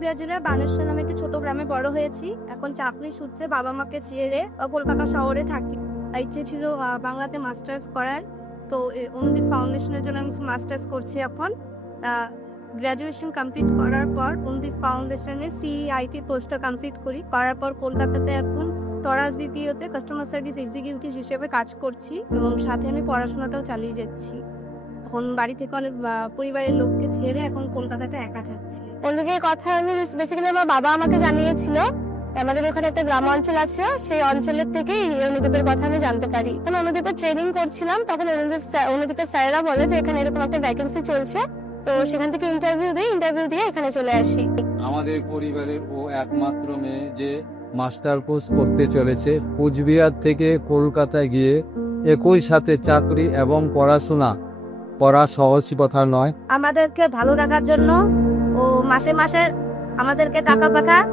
কোচবিহার জেলার বানেশ্বর নামে একটি ছোট গ্রামে বড় হয়েছি। এখন চাকরি সূত্রে বাবা মাকে ছেড়ে কলকাতা শহরে থাকি। ইচ্ছে ছিল বাংলাতে মাস্টার্স করার। তো অনুদীপ ফাউন্ডেশনের জন্য আমি মাস্টার্স করছি এখন। গ্র্যাজুয়েশন কমপ্লিট করার পর অনুদীপ ফাউন্ডেশনে সিআইটি পোস্টটা কমপ্লিট করার পর কলকাতাতে এখন টরাস বিপিওতে কাস্টমার সার্ভিস এক্সিকিউটিভ হিসেবে কাজ করছি এবং সাথে আমি পড়াশোনাটাও চালিয়ে যাচ্ছি। এখন বাড়ি থেকে অনেক পরিবারের লোককে ছেড়ে এখন কলকাতাতে একা থাকছি। অনুদীপের কথা আমি বেসিক্যালি আমার বাবা আমাকে জানিয়েছিল। আমাদের ওখানে একটা গ্রাম অঞ্চল আছে, সেই অঞ্চলের থেকেই অনুদীপের কথা আমি জানতে পারি। তখন অনুদীপের ট্রেনিং করছিলাম, তখন অনুদীপের স্যারেরা বলে যে এখানে এরকম একটা ভ্যাকেন্সি চলছে, তো সেখান থেকে ইন্টারভিউ দিয়ে এখানে চলে আসি। আমাদের পরিবারের ও একমাত্র মেয়ে যে মাস্টার কোর্স করতে চলেছে, কোচবিহার থেকে কলকাতায় গিয়ে একই সাথে চাকরি এবং পড়াশোনা করা সহজ কথা নয়। আমাদেরকে ভালো রাখার জন্য ও মাসে মাসে আমাদেরকে টাকা পাঠায়।